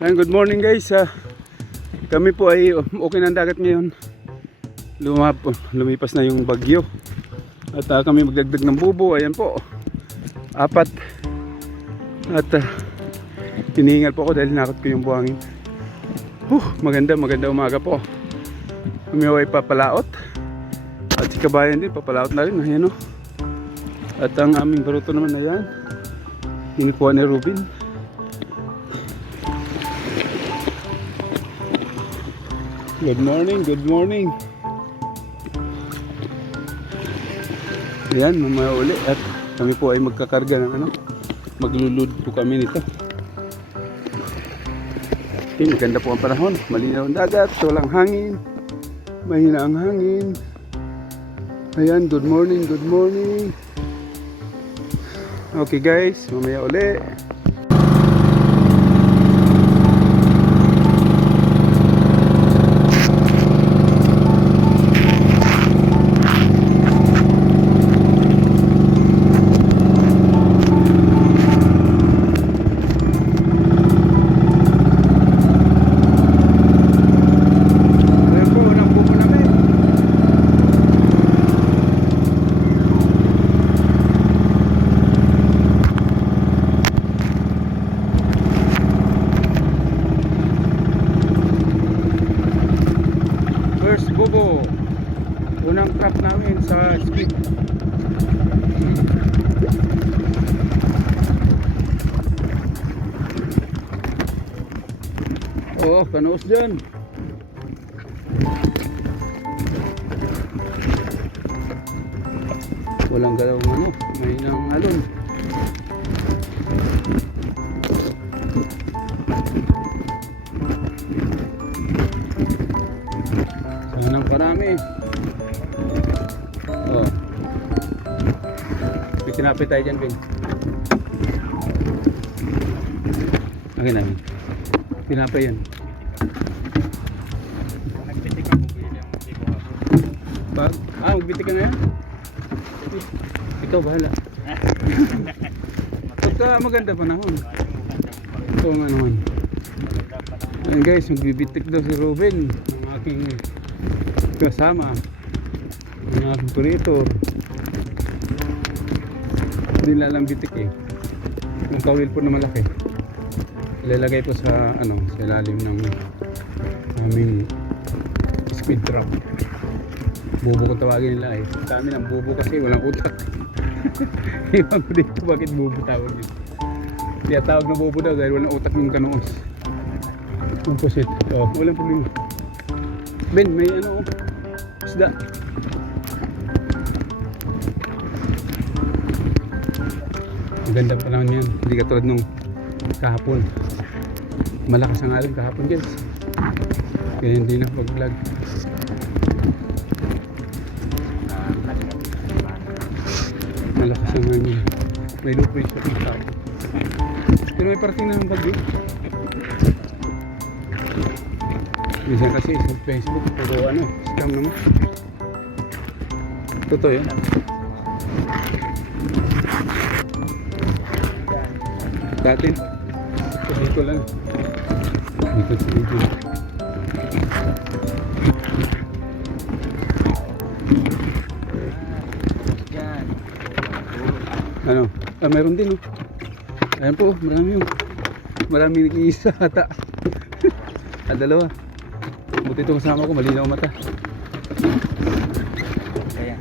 Ayan, good morning guys. Kami po ay okay ng dagat ngayon. Lumipas na yung bagyo. At kami magdagdag ng bubo. Ayan po. 4. At tinihingal po ako dahil nakot ko yung buhangin. Maganda umaga po. Kami ay papalaot. At si kabayan din papalaot na rin. Ayan o. At ang aming baruto naman na yan, inikuha ni Ruben. Good morning, good morning. Ayan, mamaya uli. At kami po ay magkakarga ng maglulud po kami nito. Okay, maganda po ang panahon. Malinaw ang dagat, walang hangin. Mahina ang hangin. Ayan, good morning, good morning. Okay guys, mamaya uli. Bubo, unang trap namin sa squid. Oh, kanoos dyan. Walang galaw may nang alon. Sanang parami. Oh. Pitinapit tayo dyan, Ben. Akin namin. Pinapay yan. Nagpitik ako, pwede ang hindi ko ako. Magbitik ka na yan? Ikaw bahala. Pagka maganda panahon. Ito nga naman. Ayan guys, magbibitik daw si Ruben, ang aking kasama, ang aking operator. Hindi lalang bitik eh. Yung kawil po na malaki. Ilalagay po sa sa ilalim ng aming squid trap. Bubo kung tawagin nila eh. Sa amin ang bubo kasi walang utak. Iwan ko dito bakit bubo tawag yun. Kaya tawag na bubo daw dahil walang utak yung kanoos. Composite. Walang problema. Ben, may isda. Maganda pa naman yan. Hindi katulad nung kahapon. Malakas ang alon kahapon guys. Kaya hindi na pag-vlog. Malakas ang alon. May low pressure yung tao. Pero may parating na ng bagyo. Minsan kasi sa Facebook, pero scam naman. Totoo yun. Datin. Dito lang. Dito sa video. Meron din Ayan po, marami nag-iisa ata. Dalawa. Buti ito kasama ko, malinaw mata. Ayan.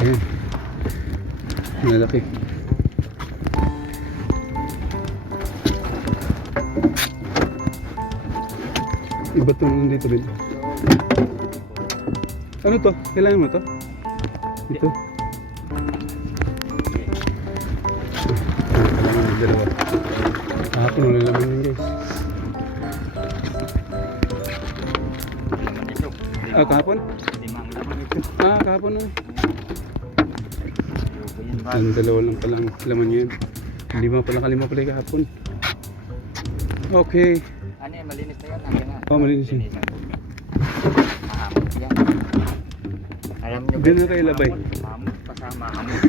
Ayan. Malaki. Iba ito nandito, Ben. Ano to? Kailangan mo to? Ito. Kailangan mo dalawa. Kahapon wala naman yun guys. Kahapon? Kahapon na. Ang dalawa lang palang laman yun. 5 pala kahapon. Okay. Ano yan, malinis na yan. Hanggang na. Malinis yun. Mahamot yan. Alam nyo Doon na kayo labay. Mahamot, pasama hamot.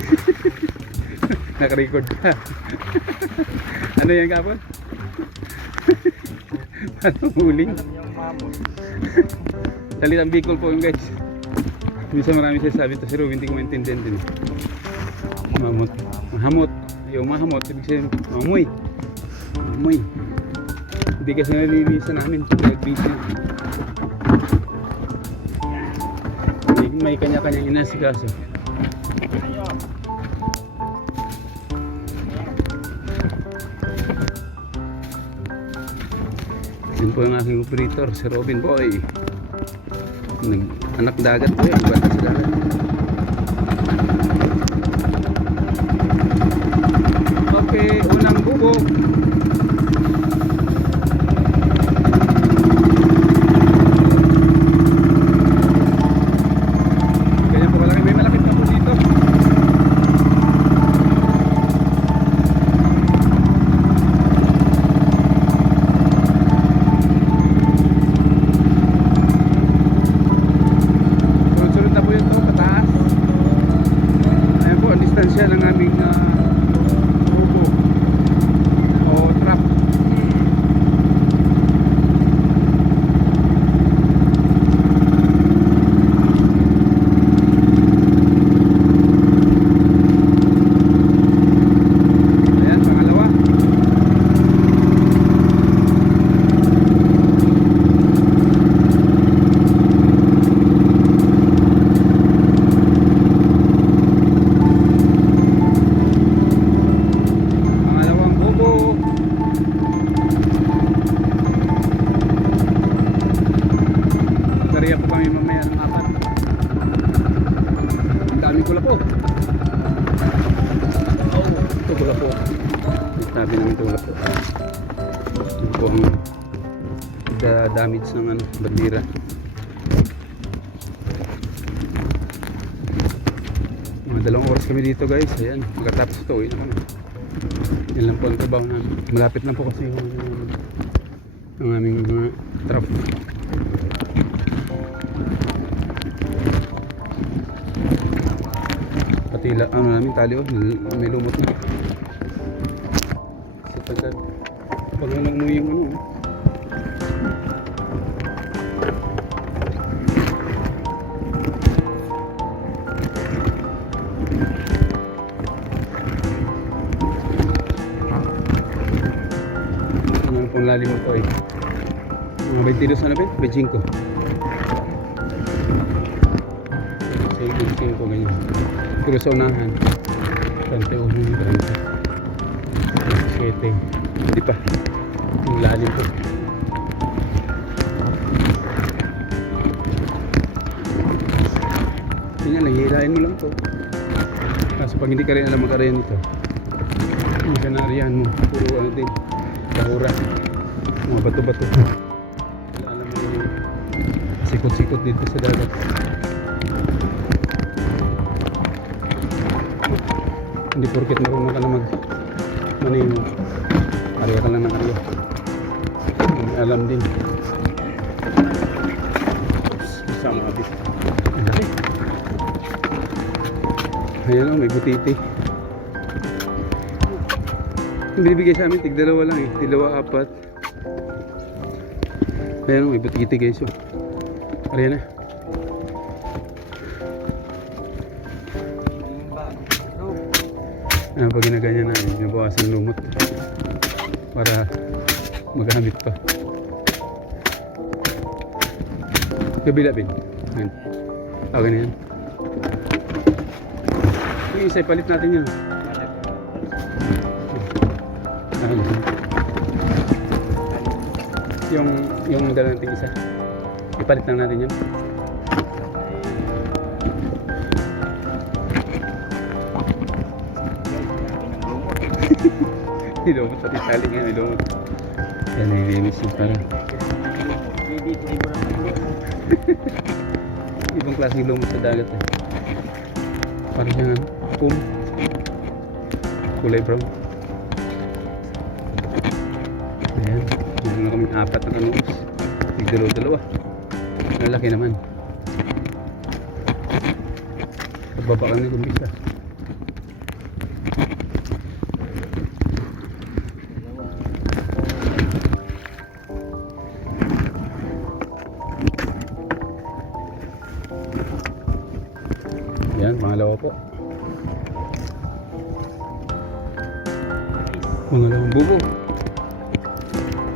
Naka-record ka. Ano yan kapon? Paano huling? Alam niyang mamon. Salitang Bicol po yun guys. Minsan marami siya sabi to si Ruben, hindi ko maintindihan din. Mamot. Mahamot. Yung mahamot, ibig sabihin, mamoy. Mamoy. Hindi kasi nalilinisan namin. Nag-busy. May kanya-kanyang inasikaso. Yun po yung aking operator, si Robin Boy. Anak dagat po yan, bata sa dagat. Okay, unang bubog. Ganyan po kalaki, may malaki pa po dito. Sunod-sunod na po yun to, pataas. Ayan po, ang distansya ng aming bubog o trap. Ayan, pangalawa. Pangalawang bubog. Tariya po kami mamaya ng 4. Ang dami ko po. Ito ko po. Sabi namin ito po. Ito po ang damage ng bandira. Mga 2 oras kami dito guys. Ayan, magkatapos ito. Uwi na kami. Yan lang po ang trabaho namin. Malapit lang po kasi ang aming mga trap. Pati ano namin tali may lumot na. Kasi pag mo yung ano. Ano pong lalim mo to eh. Mga 22 na ba? 25. 25 ganyan. Pero sa unahan 31, 30, 7. Hindi pa. Yung lalim po. Tingnan lang, hihilain mo lang to. Kaso pag hindi ka rin alam mag-arayan nito, hindi ka na-arayan mo. Puro ano din, kahura. Mga bato-bato. Alam mo yung sikot-sikot dito sa dagat. Hindi porket marunong ka na maningo. Arya ka lang ng arya. May alam din. Isang abit. Ayan o, may butiti. Yung binibigay sa amin, tig-2 lang eh. Tig-2, 4. Ayan o, may butiti guys o. Arya na. Pag ginaganyan namin, binabawasan lumot para magamit pa. Kabila bin. Ayan. Okay na yan. Yung isa, palit natin yan. Yung dala natin isa. Ipalit lang natin yan. Ilumot pati tali nga, ilumot. Yan, nililinis yung para. Ibang klaseng lumot sa dagat eh. Parang siyang kum. Kulay brown. Ayan, meron na kaming 4 na kanuos. Tig-2. Malaki naman. Pagbaba kami kumbisa. Opo. Mga lamang bubo.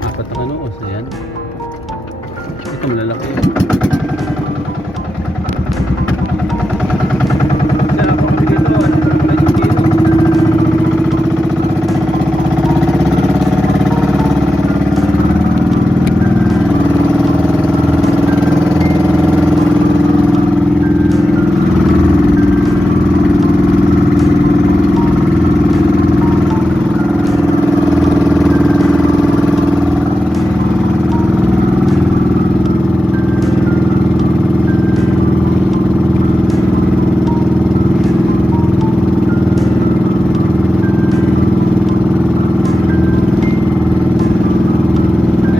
Apat na kanoos. Ayan. Ito malalaki. Isa ako kami dito. Ano pa naman yung kilo?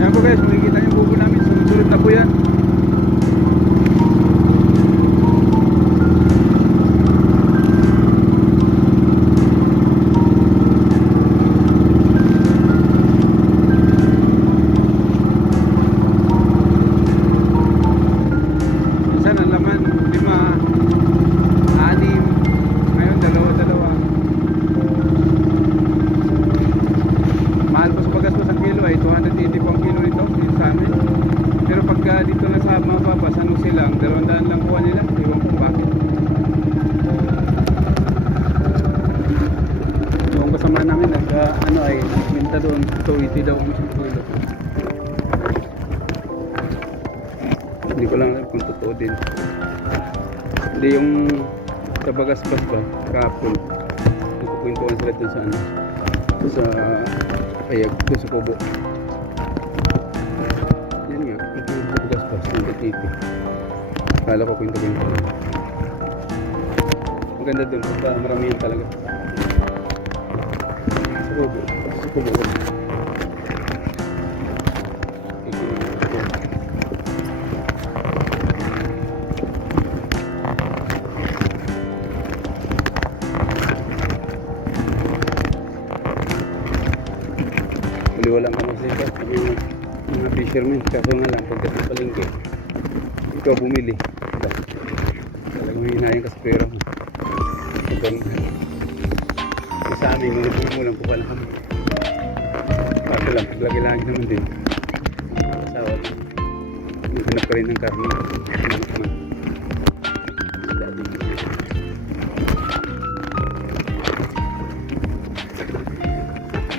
Ayan po guys, makikita yung bubo namin. Sunod-sunod na po yan. Minsan ang laman, 5, 6. Ngayon, 2. Mahal po sa pagastos ang kilo ay 280 po ang kilo nito dito sa amin. Pero pagka dito na sa mababa, San Jose lang, 200 lang kuha nila. Ewan kung bakit. Yung kasama namin, ano ay, minta doon, 280 daw ang isang kilo. Hindi ko lang alam kung totoo din. Hindi yung sa Bagaspas ba, kapon. Nagkukwentuhan sila doon sa ano, sa Ayag, doon sa Kubo. Yan nga, ito yung Bagaspas, yung Katiti. Kala ko kwento-kwento. Maganda doon, basta maramihan talaga. Sa Kubo, sa Kubo. Wala kang masika yung mga fishermen, kaso nga lang pagkat ng palengke ikaw bumili talagang hinayang ka sa pera mo sa amin mga bumulang po pala kaso lang paglagi-lagi naman din asawa din hanap ka rin ng karne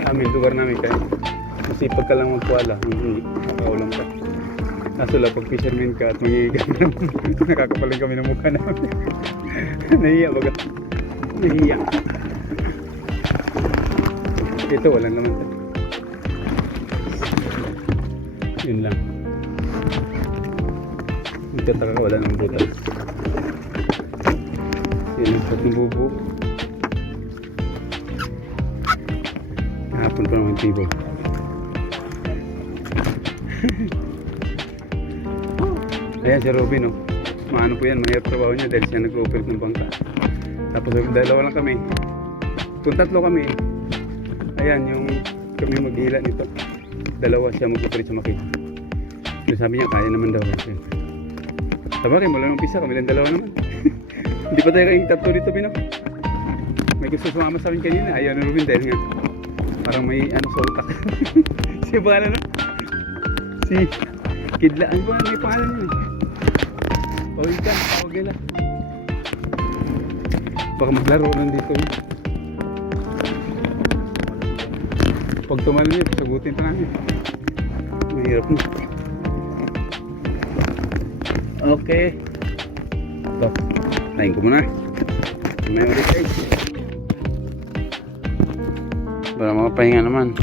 amin lugar namin kayo masipag ka lang magkuwala, hindi makaulam ka. Kaso lang, pag fisherman ka at mangihigan nakakapalang kami ng mukha namin. Nahiya baga. Nahiya. Ito, walang naman ito. Yun lang. Magtataka ka, wala ng butas. Yun ang patong bubo. Kahapon pa naman tibo. Ayan si Robin, oh. Maano po yan, mahirap trabaho niya dahil siya nag-operate ng bangka. Tapos dalawa lang kami. Kung 3 kami, ayan yung kami maghila nito. 2 siya mag-operate sa makina. So, sabi niya, kaya naman daw. Sabagay, mula nung umpisa, kami lang 2 naman. Hindi pa tayo kayong 3 dito, Bino. May gusto sumama sa amin kanina. Ayaw na Robin dahil nga parang may ano sa utak. Si Bala na. Si Kidla, ano ba? May pangalan yun eh. Pawag ka, tawag nila. Baka maglaro lang dito eh. Pag tumalon yun, sagutin pa namin. Mahirap na. Okay. Ito, lain ko muna. May ulit guys. Para makapahinga naman.